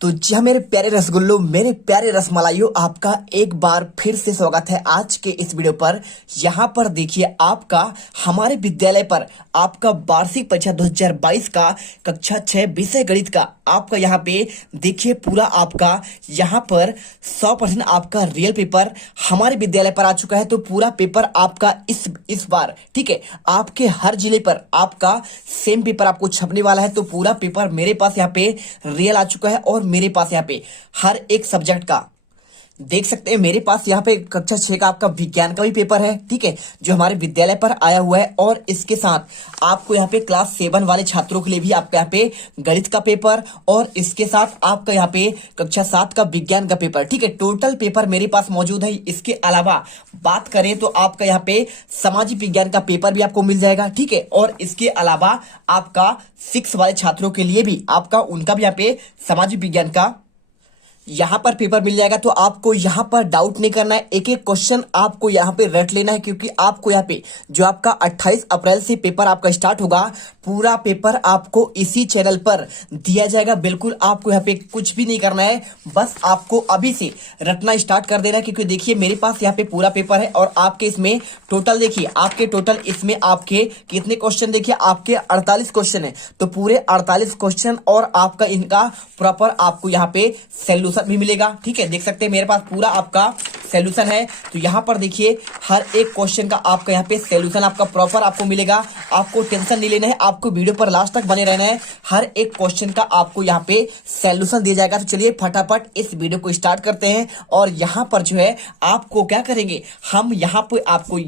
तो जी हाँ मेरे प्यारे रसगुल्लो, मेरे प्यारे रसमलाइयों, आपका एक बार फिर से स्वागत है आज के इस वीडियो पर। यहाँ पर देखिए आपका हमारे विद्यालय पर आपका वार्षिक परीक्षा 2022 का कक्षा 6 विषय गणित का आपका यहाँ पे देखिए पूरा आपका यहाँ पर 100% आपका रियल पेपर हमारे विद्यालय पर आ चुका है। तो पूरा पेपर आपका इस बार ठीक है, आपके हर जिले पर आपका सेम पेपर आपको छपने वाला है। तो पूरा पेपर मेरे पास यहाँ पे रियल आ चुका है और मेरे पास यहाँ पे हर एक सब्जेक्ट का देख सकते हैं। मेरे पास यहाँ पे कक्षा 6 का आपका विज्ञान का भी पेपर है, ठीक है, जो हमारे विद्यालय पर आया हुआ है। और इसके साथ आपको यहाँ पे क्लास 7 वाले छात्रों के लिए भी आपका यहाँ पे गणित का पेपर और इसके साथ आपका यहाँ पे कक्षा 7 का विज्ञान का पेपर, ठीक है, टोटल पेपर मेरे पास मौजूद है। इसके अलावा बात करें तो आपका यहाँ पे सामाजिक विज्ञान का पेपर भी आपको मिल जाएगा, ठीक है। और इसके अलावा आपका 6 वाले छात्रों के लिए भी आपका उनका भी यहाँ पे सामाजिक विज्ञान का यहाँ पर पेपर मिल जाएगा। तो आपको यहाँ पर डाउट नहीं करना है, एक एक क्वेश्चन आपको यहाँ पे रट लेना है, क्योंकि आपको यहाँ पे जो आपका 28 अप्रैल से पेपर आपका स्टार्ट होगा, पूरा पेपर आपको इसी चैनल पर दिया जाएगा। बिल्कुल आपको यहाँ पे कुछ भी नहीं करना है, बस आपको अभी से रटना स्टार्ट कर देना है। क्योंकि देखिए मेरे पास यहाँ पे पूरा पेपर है और आपके इसमें टोटल देखिए आपके टोटल इसमें आपके कितने क्वेश्चन, देखिए आपके 48 क्वेश्चन है। तो पूरे 48 क्वेश्चन और आपका इनका प्रॉपर आपको यहाँ पे सॉल्यूशन भी मिलेगा, ठीक है। देख सकते हैं मेरे पास पूरा आपका सॉल्यूशन है। तो यहाँ पर देखिए हर एक क्वेश्चन का आपका यहाँ पे सॉल्यूशन आपका प्रॉपर आपको मिलेगा। आपको टेंशन नहीं लेना है, आपको वीडियो पर लास्ट तक बने रहना है। हर एक क्वेश्चन का आपको यहाँ पे सॉल्यूशन दिया जाएगा। तो चलिए फटाफट इस वीडियो को स्टार्ट करते हैं। और यहाँ पर जो है आपको क्या करेंगे, हम यहाँ पे आपको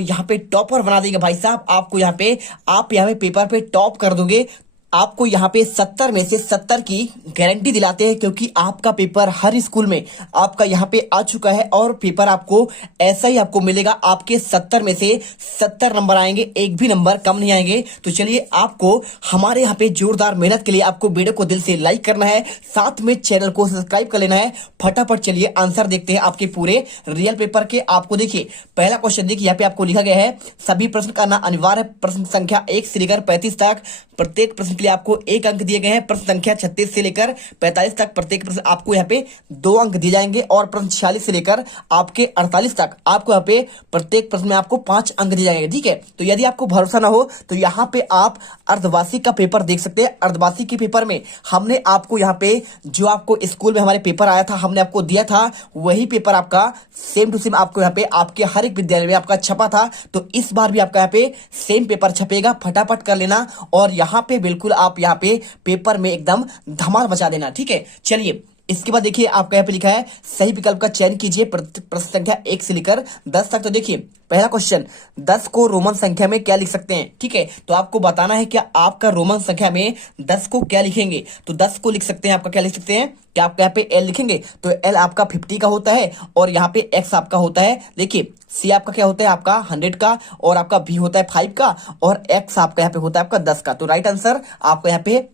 यहाँ पे टॉपर बना देंगे भाई साहब। आपको यहाँ पे आप यहाँ पे पेपर पे टॉप कर दोगे। आपको यहाँ पे 70 में से 70 की गारंटी दिलाते हैं, क्योंकि आपका पेपर हर स्कूल में आपका यहाँ पे आ चुका है और पेपर आपको ऐसा ही आपको मिलेगा। आपके 70 में से 70 नंबर आएंगे, एक भी नंबर कम नहीं आएंगे। तो चलिए आपको हमारे यहाँ पे जोरदार मेहनत के लिए आपको वीडियो को दिल से लाइक करना है, साथ में चैनल को सब्सक्राइब कर लेना है। फटाफट चलिए आंसर देखते हैं आपके पूरे रियल पेपर के। आपको देखिए पहला क्वेश्चन देखिए यहाँ पे आपको लिखा गया है, सभी प्रश्न करना अनिवार्य। प्रश्न संख्या 1 से लेकर 35 तक प्रत्येक प्रश्न के लिए आपको 1 अंक दिए गए हैं। प्रश्न संख्या 36 से लेकर 45 तक प्रत्येक प्रश्न आपको यहाँ पे 2 अंक दिए जाएंगे। और प्रश्न 46 से लेकर आपके 48 तक आपको यहाँ पे प्रत्येक प्रश्न में आपको 5 अंक दिए जाएंगे, ठीक है। तो यदि आपको भरोसा ना हो तो यहाँ पे आप अर्धवार्षिक का पेपर देख सकते हैं। अर्धवार्षिक के पेपर में हमने आपको यहाँ पे जो आपको स्कूल में हमारे पेपर आया था, हमने आपको दिया था वही पेपर आपका सेम टू सेम आपको यहाँ पे आपके हर एक विद्यालय में आपका छपा था। तो इस बार भी आपका यहाँ पे सेम पेपर छपेगा, फटाफट कर लेना। और यहाँ पे बिल्कुल आप यहाँ पे पेपर में एकदम धमाल मचा देना, ठीक है। चलिए इसके बाद देखिए आपका यहाँ पे लिखा है, सही विकल्प का चयन कीजिए प्रश्न संख्या 1 से लेकर 10 तक। तो देखिए पहला क्वेश्चन, 10 को रोमन संख्या में क्या लिख सकते हैं, ठीक है। तो आपको बताना है कि आपका रोमन संख्या में 10 को क्या लिखेंगे। तो 10 को लिख सकते हैं, आपका क्या लिख सकते हैं कि आपका यहाँ पे एल लिखेंगे। तो एल आपका 50 का होता है और यहाँ पे एक्स आपका होता है, देखिए सी आपका क्या होता है आपका 100 का, और आपका बी होता है 5 का, और एक्स आपका यहाँ पे होता है आपका 10 का। तो राइट आंसर आपका यहाँ पे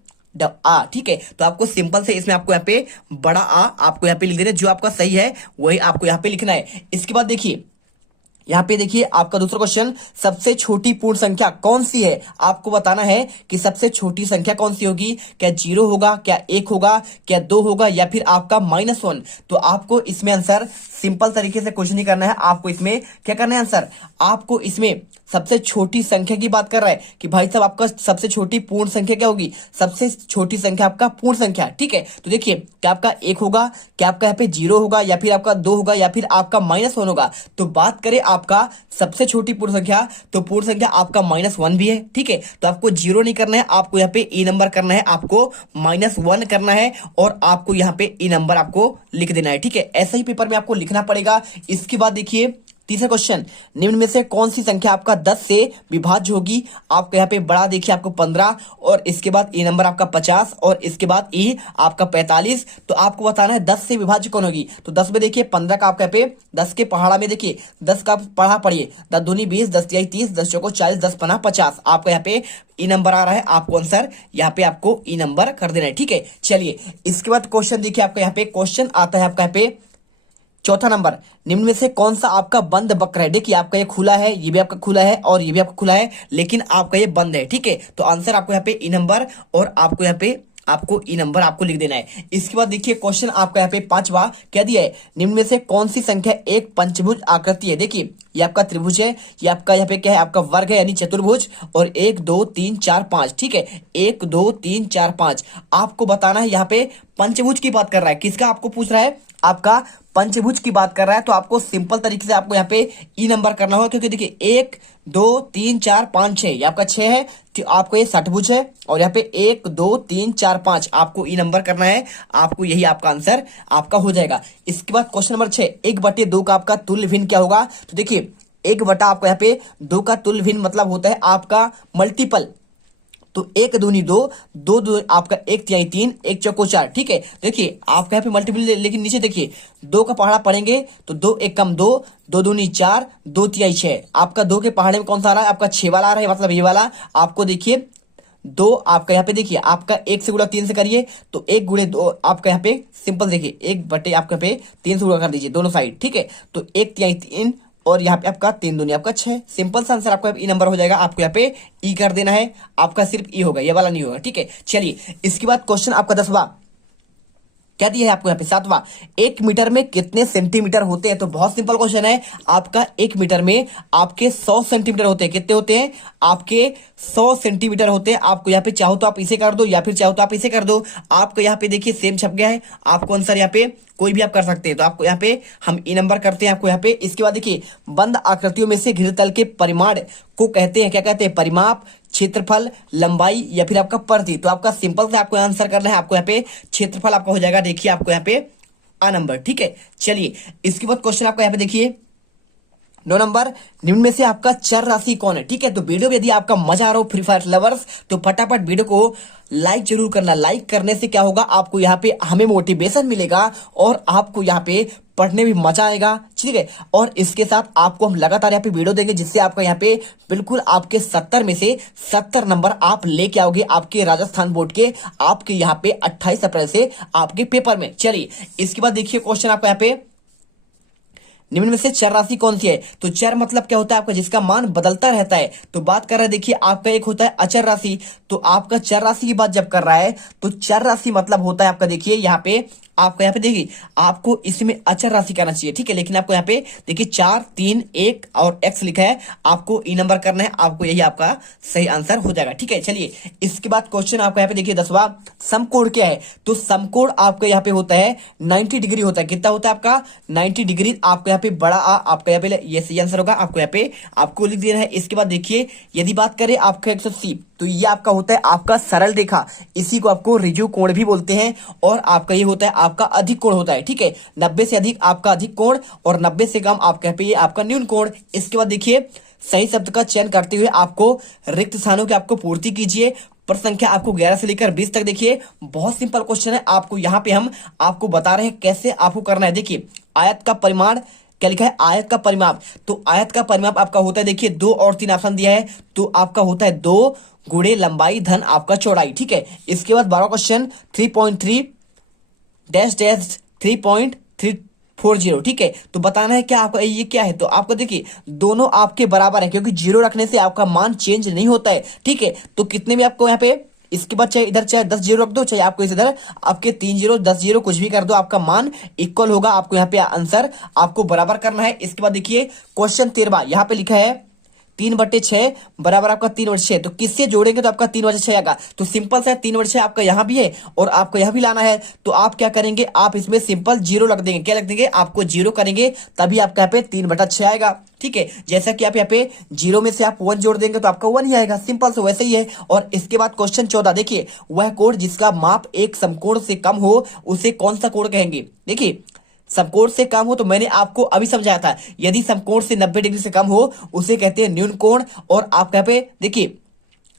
आ, ठीक है। तो आपको सिंपल से इसमें आपको यहाँ पे बड़ा आ आपको यहाँ पे लिख देना है, जो आपका सही है वही आपको यहाँ पे लिखना है। इसके बाद देखिए यहाँ पे देखिए आपका दूसरा क्वेश्चन, सबसे छोटी पूर्ण संख्या कौन सी है। आपको बताना है कि सबसे छोटी संख्या कौन सी होगी, क्या 0 होगा, क्या 1 होगा, क्या 2 होगा, या फिर आपका -1। तो आपको इसमें आंसर सिंपल तरीके से क्वेश्चन नहीं करना है, आपको इसमें क्या करना है आंसर, आपको इसमें सबसे छोटी संख्या की बात कर रहा है कि भाई साहब आपका सबसे छोटी पूर्ण संख्या क्या होगी, सबसे छोटी संख्या आपका पूर्ण संख्या, ठीक है। तो देखिए क्या आपका 1 होगा, क्या आपका यहाँ पे 0 होगा, या फिर आपका 2 होगा, या फिर आपका -1 होगा। तो बात करें आपका सबसे छोटी पूर्ण संख्या, तो पूर्ण संख्या आपका -1 भी है, ठीक है। तो आपको 0 नहीं करना है, आपको यहाँ पे ई नंबर करना है, आपको -1 करना है, और आपको यहाँ पे ई नंबर आपको लिख देना है, ठीक है। ऐसा ही पेपर में आपको लिखना पड़ेगा। इसके बाद देखिए तीसरा क्वेश्चन, निम्न में से कौन सी संख्या आपका 10 से विभाज्य होगी। आपको यहाँ पे बड़ा देखिए आपको 15, और इसके बाद ई नंबर आपका 50, और इसके बाद ई आपका 45। तो आपको बताना है 10 से विभाज्य कौन होगी। तो 10 में देखिए 15 का आपका यहाँ पे 10 के पहाड़ा में देखिए 10 का पढ़ा पढ़िए, 10 दूनी 20, 10 तिहाई 30, 10 चौको 40, 10 पन्ना 50। आपका यहाँ पे ई नंबर आ रहा है, आपको आंसर यहाँ पे आपको ई नंबर कर देना है, ठीक है। चलिए इसके बाद क्वेश्चन देखिए आपका यहाँ पे क्वेश्चन आता है आपका यहाँ पे चौथा नंबर, निम्न में से कौन सा आपका बंद वक्र है। देखिए आपका ये खुला है, ये भी आपका खुला है, और ये भी आपका खुला है, लेकिन आपका ये बंद है, ठीक है। तो आंसर आपको यहाँ पे ई नंबर और आपको यहाँ पे आपको ई नंबर आपको लिख देना है। इसके बाद देखिए क्वेश्चन आपका यहाँ पे पांचवा क्या दिया है, निम्न में से कौन सी संख्या एक पंचभुज आकृति है। देखिए ये आपका त्रिभुज है, ये आपका यहाँ पे क्या है, आपका वर्ग है यानी चतुर्भुज, और 1 2 3 4 5, ठीक है 1 2 3 4 5। आपको बताना है यहाँ पे पंचभुज की बात कर रहा है, किसका आपको पूछ रहा है, आपका पंचभुज की बात कर रहा है। तो आपको सिंपल तरीके से आपको यहाँ पे ई नंबर करना होगा, क्योंकि देखिए 1 2 3 4 5 6 ये आपका 6 है, तो आपको ये षटभुज है, और यहाँ पे 1 2 3 4 5 आपको ई नंबर करना है। आपको यही आपका आंसर आपका हो जाएगा। इसके बाद क्वेश्चन नंबर 6, 1/2 का आपका तुल्य भिन्न क्या होगा। तो देखिए 1 बटा आपको यहाँ पे 2 का तुल्य भिन्न मतलब होता है आपका मल्टीपल। तो 1 दूनी 2, 2 2 आपका 1 तिहाई 3, 1 चौको 4, ठीक है। देखिए आपका यहाँ पे मल्टीपल, लेकिन नीचे देखिए 2 का पहाड़ा पढ़ेंगे तो 2 1 कम 2, 2 दूनी 4, 2 तिहाई 6। आपका 2 के पहाड़े में कौन सा आ रहा है, आपका 6 वाला आ रहा है, मतलब ये वाला। आपको देखिए 2 आपका यहाँ पे देखिए आपका 1 से गुणा 3 से करिए, तो 1 गुणे 2 आपका यहाँ पे सिंपल देखिए 1 बटे आपका पे 3 से गुणा कर दीजिए दोनों साइड, ठीक है। तो 1 तिहाई 3 और यहाँ पे आपका 3 दूनी आपका 6। सिंपल सा आंसर आपका ई नंबर हो जाएगा। आपको यहाँ पे ई कर देना है, आपका सिर्फ ई होगा, ये वाला नहीं होगा, ठीक है। चलिए इसके बाद क्वेश्चन आपका 10वां क्या दिया है आपको यहाँ पे 7वां, 1 मीटर में कितने सेंटीमीटर होते हैं। तो बहुत सिंपल क्वेश्चन है आपका, 1 मीटर में आपके 100 सेंटीमीटर होते हैं। कितने होते हैं, आपके 100 सेंटीमीटर होते हैं। आपको यहाँ पे चाहो तो आप इसे कर दो, या फिर चाहो तो आप इसे कर दो। आपको यहाँ पे देखिए सेम छप गया है, आपको आंसर यहाँ पे कोई भी आप कर सकते हैं। तो आपको यहाँ पे हम ई नंबर करते हैं आपको यहाँ पे। इसके बाद देखिए बंद आकृतियों में से घिरतल के परिमाण को कहते हैं, क्या कहते हैं, परिमाप, क्षेत्रफल, लंबाई, या फिर आपका परिधि। तो आपका सिंपल से आपको आंसर करना है। आपको यहाँ पे क्षेत्रफल आपका हो जाएगा, देखिए आपको यहाँ पे आ नंबर, ठीक है। चलिए इसके बाद क्वेश्चन आपका यहाँ पे देखिए 9 नंबर, निम्न में से आपका चर राशि कौन है, ठीक है। तो वीडियो में यदि आपका मजा आ रहा हो फ्री फायर लवर्स, तो फटाफट वीडियो को लाइक जरूर करना। लाइक करने से क्या होगा, आपको यहाँ पे हमें मोटिवेशन मिलेगा और आपको यहाँ पे पढ़ने में मजा आएगा, ठीक है। और इसके साथ आपको हम लगातार यहाँ पे वीडियो देंगे, जिससे आपका यहाँ पे बिल्कुल आपके 70 में से 70 नंबर आप लेके आओगे आपके राजस्थान बोर्ड के, आपके यहाँ पे 28 अप्रैल से आपके पेपर में। चलिए इसके बाद देखिए क्वेश्चन आपका यहाँ पे, निम्न में से चर राशि कौन सी है। तो चर मतलब क्या होता है आपका, जिसका मान बदलता रहता है। तो बात कर रहे हैं देखिए आपका एक होता है अचर राशि। तो आपका चर राशि की बात जब कर रहा है, तो चर राशि मतलब होता है आपका देखिए यहाँ पे, आपका यहाँ पे देखिए आपको इसमें अचर राशि करना चाहिए, ठीक है। लेकिन आपको यहाँ पे देखिए 4 3 1 और x लिखा है, आपको ई नंबर करना है। आपको यही आपका सही आंसर हो जाएगा, ठीक है। चलिए इसके बाद क्वेश्चन आपका यहाँ पे देखिए 10वां, समकोण क्या है। तो समकोण आपका यहाँ पे होता है 90 डिग्री होता है। कितना होता है आपका 90 डिग्री। आपको यहाँ पे बड़ा आ आपका यहाँ पे ये सही आंसर होगा, आपको यहाँ पे आपको लिख देना है। इसके बाद देखिए यदि बात करें आपका 180, तो ये आपका होता है आपका सरल रेखा, इसी को आपको ऋजु कोण भी बोलते हैं। और आपका ये होता है आपका अधिक कोण होता है, ठीक है। 90 से अधिक आपका अधिक कोण, और 90 से कम आपका पे ये आपका न्यून कोण। इसके बाद देखिए सही शब्द का चयन करते हुए आपको रिक्त स्थानों की आपको पूर्ति कीजिए। प्रश्न संख्या आपको 11 से लेकर 20 तक देखिए बहुत सिंपल क्वेश्चन है। आपको यहाँ पे हम आपको बता रहे हैं कैसे आपको करना है। देखिए आयत का परिमाण क्या लिखा है, आयत का परिमाप। तो आयत का परिमाप आपका होता है देखिए 2 और 3 ऑप्शन दिया है, तो आपका होता है 2 गुणे लंबाई धन आपका चौड़ाई, ठीक है। इसके बाद 12 क्वेश्चन 3.3 डैश डैश 3.340, ठीक है। तो बताना है क्या आपका ये क्या है। तो आपको देखिए दोनों आपके बराबर है, क्योंकि जीरो रखने से आपका मान चेंज नहीं होता है, ठीक है। तो कितने में आपको यहाँ पे, इसके बाद चाहे इधर चाहे 10 जीरो रख दो, चाहे आपको इधर आपके 3 जीरो 10 जीरो कुछ भी कर दो, आपका मान इक्वल होगा। आपको यहाँ पे आंसर आपको बराबर करना है। इसके बाद देखिए क्वेश्चन 13 यहाँ पे लिखा है 3/6 बराबर आपका 3/6। तो किससे जोड़ेंगे तो आपका 3/6 आएगा। तो सिंपल सा 3/6 आपका यहाँ भी है और आपका यहाँ भी लाना है। तो आप क्या करेंगे, आप इसमें सिंपल जीरो रख देंगे। क्या रख देंगे, आपको जीरो करेंगे तभी आपका यहाँ पे 3/6 आएगा, ठीक है। जैसा कि आप यहाँ पे जीरो में से आप 1 जोड़ देंगे तो आपका 1 ही आएगा, सिंपल से वैसे ही है। और इसके बाद क्वेश्चन 14 देखिए, वह कोण जिसका माप एक समकोण से कम हो उसे कौन सा कोण कहेंगे। देखिए समकोण से कम हो तो मैंने आपको अभी समझाया था, यदि समकोण से 90 डिग्री से कम हो उसे कहते हैं न्यून कोण। और आप यहाँ पे देखिए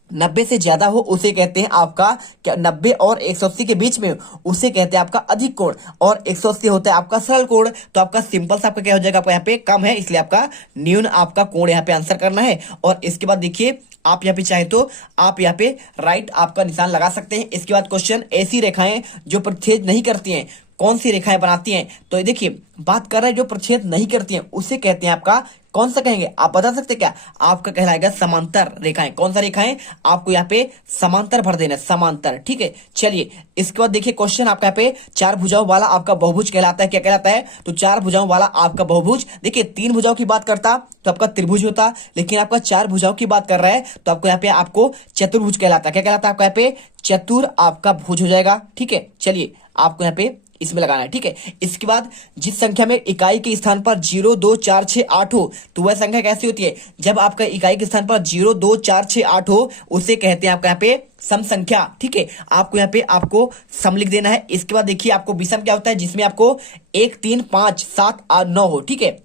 90 से ज्यादा हो उसे कहते हैं आपका क्या, 90 और 180 के बीच में उसे कहते हैं आपका अधिक कोण, और 180 होता है आपका सरल कोण। तो आपका सिंपल सा आपका क्या हो जाएगा, आपका यहाँ पे कम है इसलिए आपका न्यून आपका कोण यहाँ पे आंसर करना है। और इसके बाद देखिए आप यहाँ पे चाहे तो आप यहाँ पे राइट आपका निशान लगा सकते हैं। इसके बाद क्वेश्चन, ऐसी रेखाएं जो प्रतिच्छेद नहीं करती हैं कौन सी रेखाएं बनाती हैं? तो ये देखिए बात कर रहे हैं जो प्रच्छेद नहीं करती हैं उसे कहते हैं आपका कौन सा कहेंगे? आप बता सकते क्या? आपका कहलाएगा समांतर रेखाएं। कौन सा रेखाएं? आपको यहाँ पे समांतर भर देना है, समांतर। ठीक है, चलिए इसके बाद देखिए क्वेश्चन आपका यहाँ पे चार भुजाओं वाला आपका बहुभुज कहलाता है। क्या कहलाता है? तो चार भुजाओं वाला आपका बहुभुज। देखिए तीन भुजाओं की बात करता तो आपका त्रिभुज होता, लेकिन आपका चार भुजाओं की बात कर रहा है तो आपको यहाँ पे आपको चतुर्भुज कहलाता है। क्या कहलाता है आपका यहाँ पे? चतुर आपका भुज हो जाएगा। ठीक है, चलिए आपको यहाँ पे इसमें लगाना है। ठीक है, इसके बाद जिस संख्या में इकाई के स्थान पर 0 2 4 6 8 हो तो वह संख्या कैसी होती है? जब आपका इकाई के स्थान पर 0 2 4 6 8 हो उसे कहते हैं आपका यहाँ पे सम संख्या। ठीक है, आपको यहाँ पे आपको सम लिख देना है। इसके बाद देखिए आपको विषम क्या होता है? जिसमें आपको 1 3 5 7 8 9 हो। ठीक है,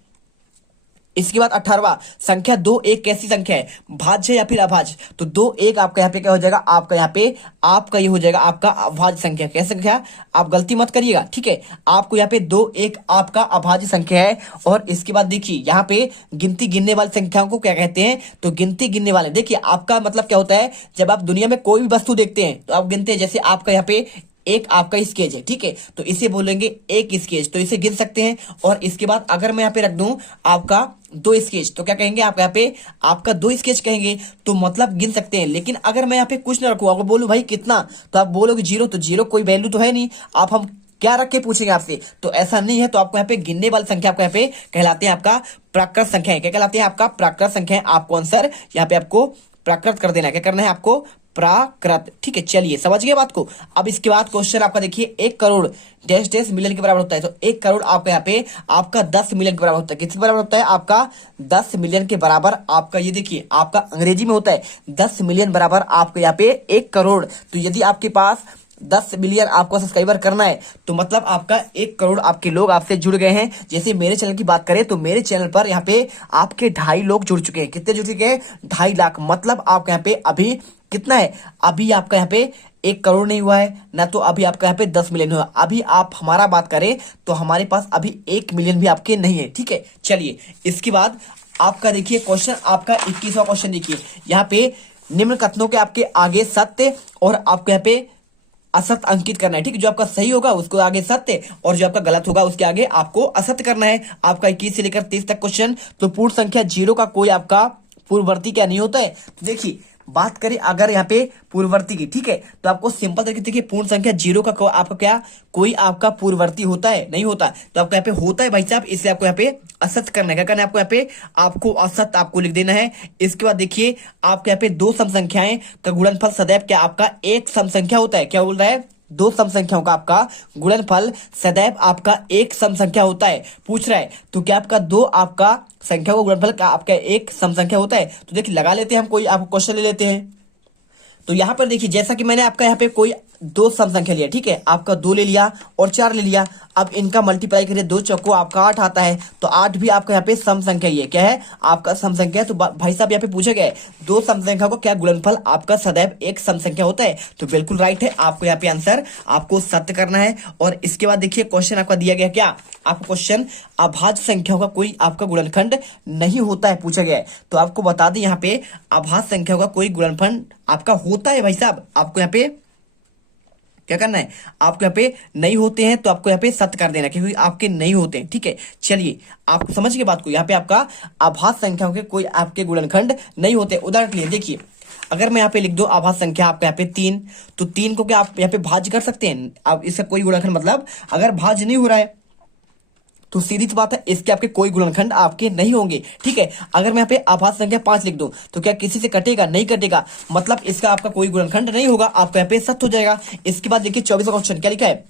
इसके बाद 18वां संख्या 2 1 कैसी संख्या है? भाज्य या फिर अभाज्य? तो 2 1 आपका यहाँ पे क्या हो जाएगा? आपका यहाँ पे आपका ये हो जाएगा आपका अभाज्य संख्या। कैसी संख्या? आप गलती मत करिएगा। ठीक है, आपको यहाँ पे 2 1 आपका अभाज्य संख्या है। और इसके बाद देखिए यहाँ पे गिनती गिनने वाली संख्याओं को क्या कहते हैं? तो गिनती गिनने वाले। देखिए आपका मतलब क्या होता है? जब आप दुनिया में कोई भी वस्तु देखते हैं तो आप गिनते हैं। जैसे आपका यहाँ पे एक आपका स्केच है, ठीक है, तो इसे बोलेंगे एक स्केच, तो इसे गिन सकते हैं। और इसके बाद अगर मैं यहाँ पे रख दूं आपका 2 स्केच तो क्या कहेंगे? आप यहाँ पे आपका 2 स्केच कहेंगे, तो मतलब गिन सकते हैं। लेकिन अगर मैं यहाँ पे कुछ ना रखूं, अगर बोलूं भाई कितना, तो आप बोलोगे 0, तो 0 कोई वैल्यू तो है नहीं, आप हम क्या रख के पूछेंगे आपसे? तो ऐसा नहीं है। तो आपको यहाँ पे गिनने वाली संख्या आपको यहाँ पे कहलाते हैं आपका प्राकृत संख्या। क्या कहलाते हैं? आपका प्राकृत संख्या। आपको आंसर यहाँ पे आपको प्राकृत कर देना है। क्या करना है आपको? प्राकृत। ठीक है, चलिए समझ गए बात को। अब इसके बाद क्वेश्चन आपका देखिए 1 करोड़ डैश डैश मिलियन के बराबर होता है। तो 1 करोड़ आपका यहाँ पे आपका 10 मिलियन के बराबर होता है। किसके बराबर होता है? आपका 10 मिलियन के बराबर। आपका ये देखिए आपका अंग्रेजी में होता है 10 मिलियन बराबर आपका यहाँ पे 1 करोड़। तो यदि आपके पास 10 मिलियन आपको सब्सक्राइबर करना है तो मतलब आपका 1 करोड़ आपके लोग आपसे जुड़ गए हैं। जैसे मेरे चैनल की बात करें तो मेरे चैनल पर यहाँ पे आपके 2.5 लोग जुड़ चुके हैं। कितने जुड़ चुके हैं? 2.5 लाख। मतलब आपका यहाँ पे अभी कितना है? अभी आपका यहाँ पे 1 करोड़ नहीं हुआ है ना, तो अभी आपका यहाँ पे 10 मिलियन हुआ। अभी आप हमारा बात करें तो हमारे पास अभी 1 मिलियन भी आपके नहीं है। ठीक है, चलिए इसके बाद आपका देखिए क्वेश्चन आपका 21वां क्वेश्चन देखिए। यहाँ पे निम्न कथनों के आपके आगे सत्य और आपके यहाँ पे असत्य अंकित करना है। ठीक है, जो आपका सही होगा उसको आगे सत्य और जो आपका गलत होगा उसके आगे आपको असत्य करना है। आपका 21 से लेकर 30 तक क्वेश्चन। तो पूर्ण संख्या 0 का कोई आपका पूर्ववर्ती क्या नहीं होता है? तो देखिए बात करें अगर यहाँ पे पूर्ववर्ती की, ठीक है, तो आपको सिंपल तरीके देखिए पूर्ण संख्या 0 का आपका क्या कोई आपका पूर्ववर्ती होता है? नहीं होता। तो आपको यहाँ पे होता है भाई साहब, इसलिए आपको यहाँ पे असत्य करना है। क्या करना है आपको? यहाँ पे आपको असत्य आपको लिख देना है। इसके बाद देखिए आपके यहाँ पे 2 सम संख्याएं का गुणनफल सदैव क्या आपका एक सम संख्या होता है। क्या बोल रहा है? 2 सम संख्याओं का आपका गुणनफल सदैव आपका एक सम संख्या होता है। पूछ रहा है तो क्या आपका 2 आपका संख्या का गुणनफल का आपका एक सम संख्या होता है? तो देखिए लगा लेते हैं हम, कोई आपको क्वेश्चन ले लेते हैं। तो यहां पर देखिए जैसा कि मैंने आपका यहाँ पे कोई 2 सम संख्या लिया, ठीक है, आपका 2 ले लिया और 4 ले लिया। अब इनका मल्टीप्लाई करिए, 2 चौको आपका 8 आता है। तो 8 भी आपका यहाँ पे सम संख्या ही है। क्या है? आपका सम संख्या है। तो भाई साहब यहाँ पे पूछा गया है 2 सम संख्या को क्या गुणनफल आपका सदैव एक सम संख्या होता है? तो बिल्कुल राइट है। आपको यहाँ पे आंसर आपको सत्य करना है। और इसके बाद देखिए क्वेश्चन आपका दिया गया क्या आपको क्वेश्चन अभाज्य संख्याओं का कोई आपका गुणनखंड नहीं होता है पूछा गया है। तो आपको बता दें यहाँ पे अभाज्य संख्याओं का कोई गुणनखंड आपका होता है भाई साहब। आपको यहाँ पे क्या करना है? आपको यहाँ पे नहीं होते हैं तो आपको यहाँ पे सत्य कर देना, क्योंकि आपके नहीं होते हैं। ठीक है, चलिए आप समझ गए बात को। यहाँ पे आपका अभाज्य संख्याओं के कोई आपके गुणनखंड नहीं होते। उदाहरण के लिए देखिए अगर मैं यहाँ पे लिख दो आभाज्य संख्या आपका यहाँ पे 3, तो 3 को क्या आप यहाँ पे भाज्य कर सकते हैं? अब इसका कोई गुणनखंड मतलब अगर भाज्य नहीं हो रहा है तो सीधी सी बात है इसके आपके कोई गुणनखंड आपके नहीं होंगे। ठीक है, अगर मैं यहाँ पे आभाज्य संख्या 5 लिख दूं तो क्या किसी से कटेगा? नहीं कटेगा, मतलब इसका आपका कोई गुणनखंड नहीं होगा। आपका यहाँ पे सत्य हो जाएगा। इसके बाद देखिए 24वां क्वेश्चन क्या लिखा है?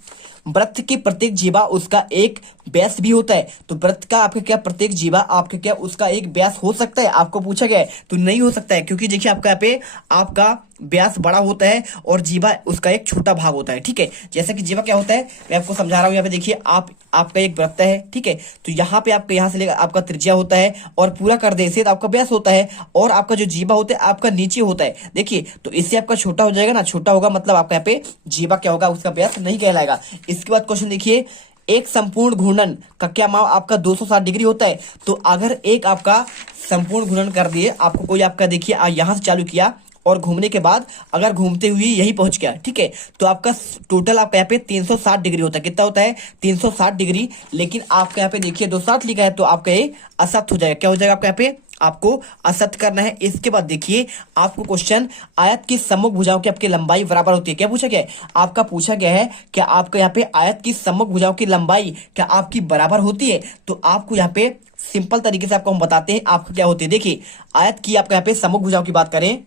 वृत्त की प्रत्येक जीवा उसका एक व्यास भी होता है। तो वृत्त का आपके क्या प्रत्येक जीवा आपके क्या उसका एक व्यास हो सकता है? आपको पूछा गया है। तो नहीं हो सकता है, क्योंकि देखिए आपका यहाँ पे आपका व्यास बड़ा होता है और जीवा उसका एक छोटा भाग होता है। ठीक है, जैसा कि जीवा क्या होता है मैं आपको समझा रहा हूँ। यहाँ पे देखिए आपका एक वृत्त है, ठीक है, तो यहाँ पे आपका यहाँ से लेकर आपका त्रिज्या होता है और पूरा कर दे से आपका व्यास होता है और आपका जो जीवा होता है आपका नीचे होता है। देखिए तो इससे आपका छोटा हो जाएगा ना, छोटा होगा मतलब आपका यहाँ पे जीवा क्या होगा? उसका व्यास नहीं कहलाएगा। इसके बाद क्वेश्चन देखिए एक संपूर्ण घूर्णन का क्या मान आपका 260 डिग्री होता है। तो अगर एक आपका संपूर्ण घूर्णन कर दिए आपको कोई आपका देखिए यहां से चालू किया और घूमने के बाद अगर घूमते हुए यही पहुंच गया, ठीक है, तो आपका टोटल आपका यहाँ पे 360 डिग्री होता है। कितना होता है? 360 डिग्री। लेकिन आपका यहाँ पे देखिए 260 लिखा है, तो आपका ये असत हो जाएगा। क्या हो जाएगा आपका यहाँ पे? आपको असत करना है। इसके बाद देखिए आपको क्वेश्चन, आयत की सम्मुख भुजाओं की आपकी लंबाई बराबर होती है। क्या पूछा गया है? आपका पूछा गया है कि आपका यहाँ पे आयत की सम्मुख भुजाओं की लंबाई क्या आपकी बराबर होती है? तो आपको यहाँ पे सिंपल तरीके से आपको हम बताते हैं आपको क्या होती है। देखिए आयत की आपका यहाँ पे सम्मुख भुजाओं की बात करें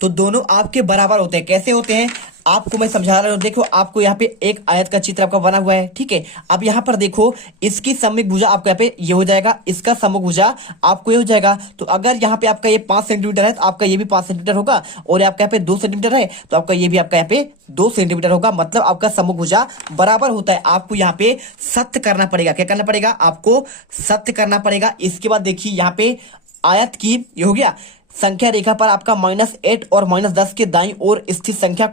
तो दोनों आपके बराबर होते हैं। कैसे होते हैं आपको मैं समझा रहा हूं। देखो आपको यहाँ पे एक आयत का चित्र आपका बना हुआ है, ठीक है। अब यहाँ पर देखो इसकी सम्मुख भुजा आपको यहाँ पे ये हो जाएगा, इसका सम्मुख भुजा आपको ये हो जाएगा। तो अगर यहाँ पे आपका ये 5 सेंटीमीटर है तो आपका ये भी 5 सेंटीमीटर होगा, और आपका यहाँ पे 2 सेंटीमीटर है तो आपका ये भी आपका यहाँ पे 2 सेंटीमीटर होगा। मतलब आपका सम्मुख भुजा बराबर होता है। आपको यहाँ पे सत्य करना पड़ेगा। क्या करना पड़ेगा? आपको सत्य करना पड़ेगा। इसके बाद देखिए यहाँ पे आयत की ये हो गया, संख्या रेखा पर आपका -8 और -10 के दाईं ओर स्थित संख्या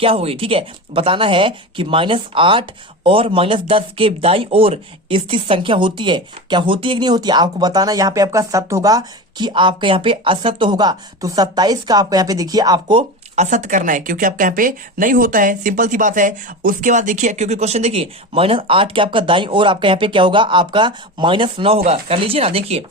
क्या होगी, ठीक है। बताना है कि -8 और -10 के दाईं ओर स्थित संख्या होती है, क्या होती है कि नहीं होती है, आपको बताना। यहाँ पे आपका सत्य होगा कि आपका यहाँ पे असत्य होगा। तो 27 का आपका यहाँ पे देखिए आपको असत्य करना है, क्योंकि आपका यहाँ पे नहीं होता है। सिंपल सी बात है। उसके बाद देखिए, क्योंकि क्वेश्चन देखिए -8 के आपका दाईं ओर आपका यहाँ पे क्या होगा, आपका -9 होगा। कर लीजिए ना, देखिए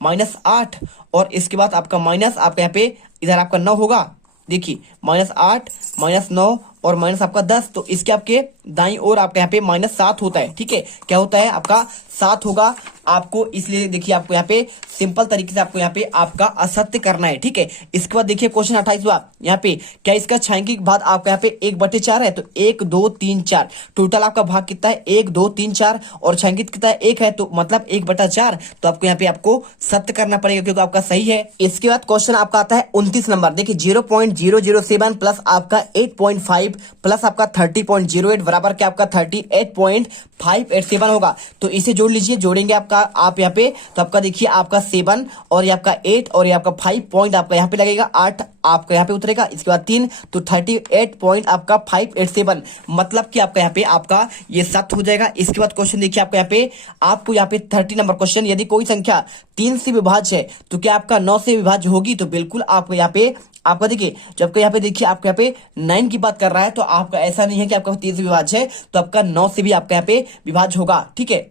-8 और इसके बाद आपका माइनस आपका यहाँ पे इधर आपका 9 होगा। देखिए -8 -9 और माइनस आपका 10, तो इसके आपके दाईं ओर आपका यहाँ पे -7 होता है, ठीक है। क्या होता है? आपका 7 होगा। आपको इसलिए देखिए आपको यहाँ पे सिंपल तरीके से आपको यहाँ पे आपका असत्य करना है, ठीक है। इसके बाद देखिए क्वेश्चन 28वां, यहाँ पे क्या इसका छायांकित भाग आपका यहाँ पे 1/4 है, तो 1 2 3 4 टोटल आपका भाग कितना है? 1 2 3 4 और छायांकित कितना है? 1 है, तो मतलब 1/4। तो आपको यहाँ पे आपको सत्य करना पड़ेगा क्योंकि आपका सही है। इसके बाद क्वेश्चन आपका आता है 29 नंबर। देखिए 0.007 प्लस आपका 8.5 प्लस आपका 30.08 बराबर क्या आपका 38.587 होगा। तो इसे जोड़ लीजिए। जोड़ेंगे आपका आप यहाँ पे, तो आपका देखिए आपका 7 और ये आपका 8 और ये आपका 5 पॉइंट आपका यहाँ पे लगेगा, 8 आपका यहाँ पे उतरेगा। इसके बाद 3 तो 38 पॉइंट आपका 587, मतलब कि आपका यहाँ पे आपका ये 7 हो जाएगा। इसके बाद क्वेश्चन देखिए आपका यहाँ पे, आपको यहाँ पे 30 नंबर क्वेश्चन, यदि कोई संख्या 3 से विभाज्य है तो क्या आपका 9 से विभाज्य होगी? तो बिल्कुल आपको यहाँ पे आपका देखिए, जबकि यहाँ पे देखिए आपके यहाँ पे 9 की बात कर रहा है, तो आपका ऐसा नहीं है कि आपका 3 से विभाज्य है, तो आपका 9 से भी आपका यहाँ पे विभाज्य होगा, ठीक है।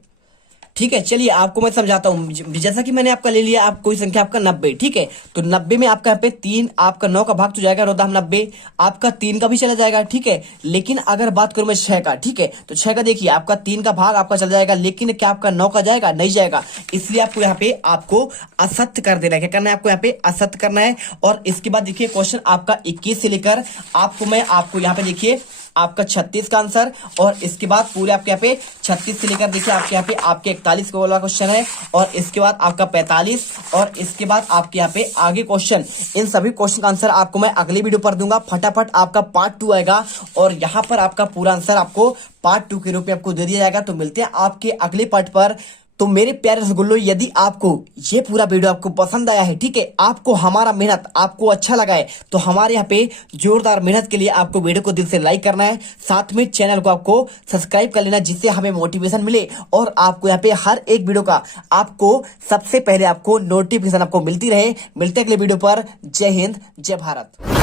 ठीक है, चलिए आपको मैं समझाता हूँ। जैसा कि मैंने आपका ले लिया, आप कोई संख्या आपका 90, ठीक है। तो 90 में आपका यहाँ पे 3 आपका 9 का भाग तो जाएगा 9 दाम 90, आपका 3 का भी चला जाएगा, ठीक है। लेकिन अगर बात करूं मैं 6 का, ठीक है, तो 6 का देखिए आपका 3 का भाग आपका चला जाएगा, लेकिन क्या आपका 9 का जाएगा? नहीं जाएगा। इसलिए आपको यहाँ पे आपको असत्य कर देना है। क्या करना है? आपको यहाँ पे असत्य करना है। और इसके बाद देखिए क्वेश्चन आपका 21 से लेकर आपको यहाँ पे देखिए आपका 36 का आंसर, और इसके बाद पूरे आपके यहाँ पे 36 से लेकर देखिए आपके यहाँ पे आपके 41 वाला क्वेश्चन है, और इसके बाद आपका 45, और इसके बाद आपके यहाँ पे आगे क्वेश्चन। इन सभी क्वेश्चन का आंसर आपको मैं अगली वीडियो पर दूंगा। फटाफट आपका पार्ट 2 आएगा, और यहाँ पर आपका पूरा आंसर आपको पार्ट 2 के रूप में आपको दे दिया जाएगा। तो मिलते हैं आपके अगले पार्ट पर। तो मेरे प्यारे रसगुल्लो, यदि आपको ये पूरा वीडियो आपको पसंद आया है, ठीक है, आपको हमारा मेहनत आपको अच्छा लगा है, तो हमारे यहाँ पे जोरदार मेहनत के लिए आपको वीडियो को दिल से लाइक करना है, साथ में चैनल को आपको सब्सक्राइब कर लेना, जिससे हमें मोटिवेशन मिले और आपको यहाँ पे हर एक वीडियो का आपको सबसे पहले आपको नोटिफिकेशन आपको मिलती रहे। मिलते अगले वीडियो पर। जय हिंद, जय भारत।